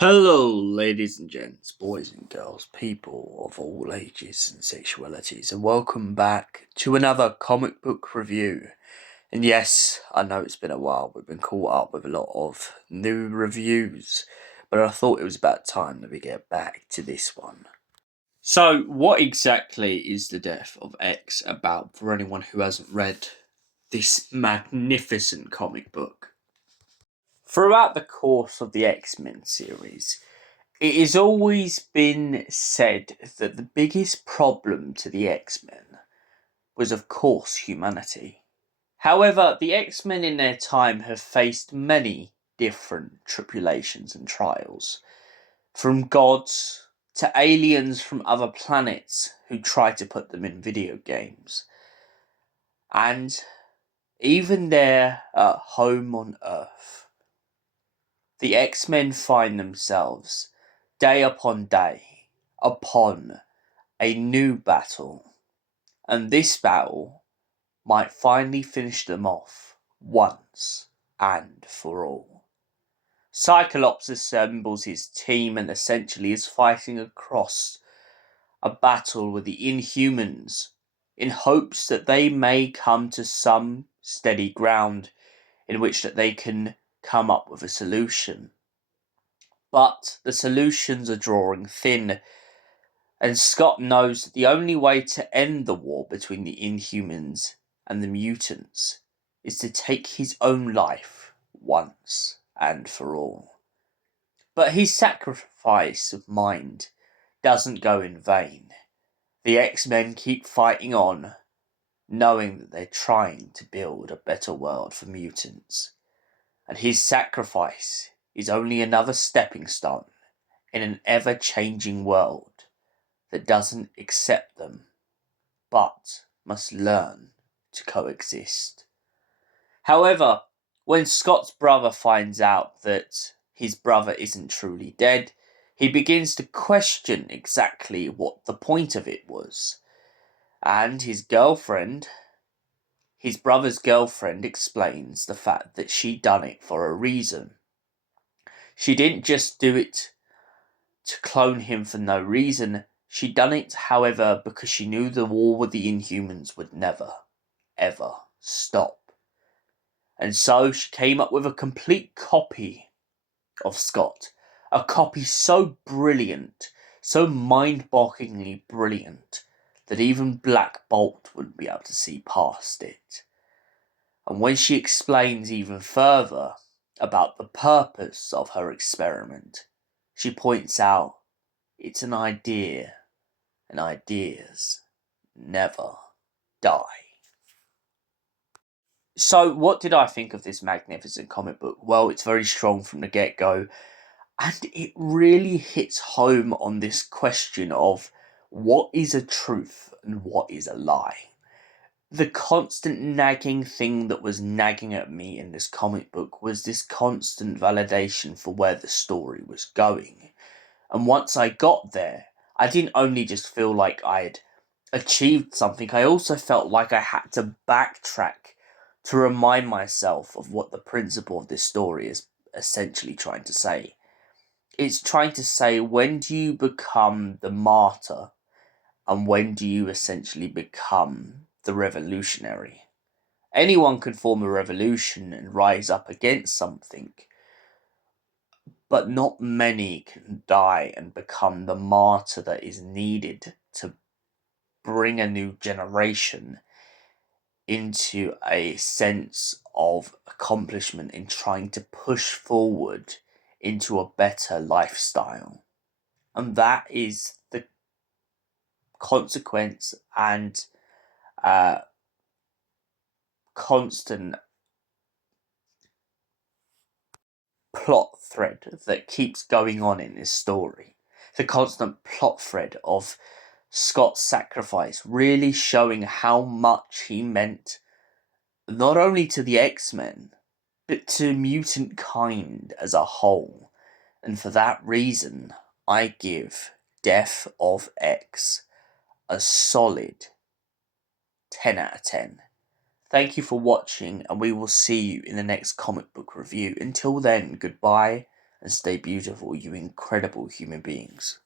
Hello, ladies and gents, boys and girls, people of all ages and sexualities, and welcome back to another comic book review. And yes, I know it's been a while, we've been caught up with a lot of new reviews, but I thought it was about time that we get back to this one. So, what exactly is The Death of X about for anyone who hasn't read this magnificent comic book? Throughout the course of the X-Men series, it has always been said that the biggest problem to the X-Men was, of course, humanity. However, the X-Men in their time have faced many different tribulations and trials, from gods to aliens from other planets who try to put them in video games, and even there at home on Earth. The X-Men find themselves, day upon day, upon a new battle, and this battle might finally finish them off once and for all. Cyclops assembles his team and essentially is fighting across a battle with the Inhumans in hopes that they may come to some steady ground in which that they can come up with a solution. But the solutions are drawing thin, and Scott knows that the only way to end the war between the Inhumans and the mutants is to take his own life once and for all. But his sacrifice of mind doesn't go in vain. The X-Men keep fighting on, knowing that they're trying to build a better world for mutants. And his sacrifice is only another stepping stone in an ever-changing world that doesn't accept them, but must learn to coexist. However, when Scott's brother finds out that his brother isn't truly dead, he begins to question exactly what the point of it was. And his brother's girlfriend, explains the fact that she done it for a reason. She didn't just do it to clone him for no reason. She done it, however, because she knew the war with the Inhumans would never, ever stop. And so she came up with a complete copy of Scott. A copy so brilliant, so mind-bogglingly brilliant, that even Black Bolt wouldn't be able to see past it. And when she explains even further about the purpose of her experiment, she points out it's an idea, and ideas never die. So, what did I think of this magnificent comic book? Well, it's very strong from the get-go, and it really hits home on this question of what is a truth and what is a lie. The constant nagging thing that was nagging at me in this comic book was this constant validation for where the story was going. And once I got there, I didn't only just feel like I'd achieved something, I also felt like I had to backtrack to remind myself of what the principle of this story is essentially trying to say. It's trying to say, when do you become the martyr, and when do you essentially become the revolutionary? Anyone can form a revolution and rise up against something, but not many can die and become the martyr that is needed to bring a new generation into a sense of accomplishment in trying to push forward into a better lifestyle. And that is the consequence and constant plot thread that keeps going on in this story. The constant plot thread of Scott's sacrifice really showing how much he meant not only to the X-Men, but to mutant kind as a whole. And for that reason, I give Death of X a solid 10 out of 10. Thank you for watching, and we will see you in the next comic book review. Until then, goodbye, and stay beautiful, you incredible human beings.